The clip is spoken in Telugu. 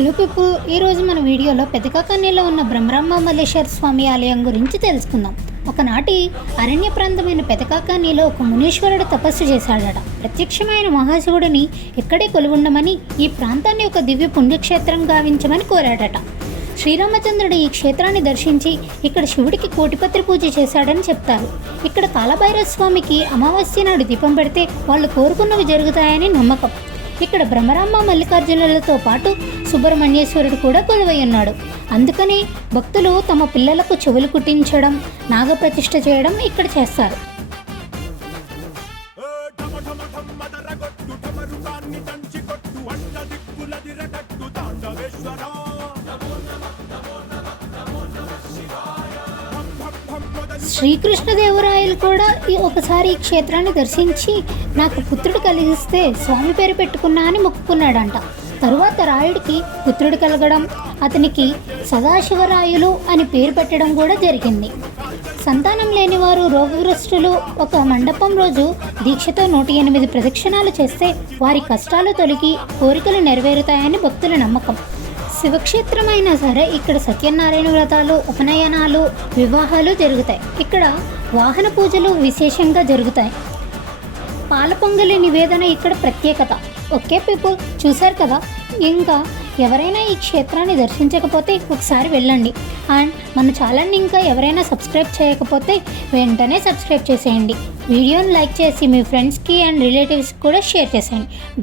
హలో పిప్పు ఈరోజు మన వీడియోలో పెదకాకన్యలో ఉన్న బ్రహ్మరామ మల్లేశ్వర స్వామి ఆలయం గురించి తెలుసుకుందాం. ఒకనాటి అరణ్య ప్రాంతమైన పెదకాకన్నీలో ఒక మునీశ్వరుడు తపస్సు చేశాడట. ప్రత్యక్షమైన మహాశివుడిని ఇక్కడే కొలువుండమని ఈ ప్రాంతాన్ని ఒక దివ్య పుణ్యక్షేత్రం గావించమని కోరాడట. శ్రీరామచంద్రుడు ఈ క్షేత్రాన్ని దర్శించి ఇక్కడ శివుడికి కోటిపత్రి పూజ చేశాడని చెప్తారు. ఇక్కడ కాలభైరవ స్వామికి అమావాస్య నాడు దీపం పెడితే వాళ్ళు కోరుకున్నవి జరుగుతాయని నమ్మకం. ఇక్కడ బ్రహ్మరాంబ మల్లికార్జునులతో పాటు సుబ్రహ్మణ్యేశ్వరుడు కూడా కొలువై ఉన్నాడు అందుకని భక్తులు తమ పిల్లలకు చెవులు కుట్టించడం నాగప్రతిష్ఠ చేయడం ఇక్కడ చేస్తారు. దంచి కొట్టు శ్రీకృష్ణదేవరాయలు కూడా ఈ ఒకసారి ఈ క్షేత్రాన్ని దర్శించి నాకు పుత్రుడు కలిగిస్తే స్వామి పేరు పెట్టుకున్నా అని మొక్కుకున్నాడంట. తరువాత రాయుడికి పుత్రుడు కలగడం అతనికి సదాశివరాయులు అని పేరు పెట్టడం కూడా జరిగింది. సంతానం లేని వారు రోగగ్రస్తులు ఒక మండపం రోజు దీక్షతో నూట ఎనిమిది ప్రదక్షిణాలు చేస్తే వారి కష్టాలు తొలగి కోరికలు నెరవేరుతాయని భక్తుల నమ్మకం. శివక్షేత్రమైనా సరే ఇక్కడ సత్యనారాయణ వ్రతాలు ఉపనయనాలు వివాహాలు జరుగుతాయి. ఇక్కడ వాహన పూజలు విశేషంగా జరుగుతాయి. పాల పొంగలి నివేదన ఇక్కడ ప్రత్యేకత. Okay people? చూశారు కదా? ఇంకా ఎవరైనా ఈ క్షేత్రాన్ని దర్శించకపోతే ఒకసారి వెళ్ళండి. అండ్ మన ఛానల్ని ఇంకా ఎవరైనా సబ్స్క్రైబ్ చేయకపోతే వెంటనే సబ్స్క్రైబ్ చేసేయండి. వీడియోని లైక్ చేసి మీ ఫ్రెండ్స్కి అండ్ రిలేటివ్స్కి కూడా షేర్ చేసేయండి.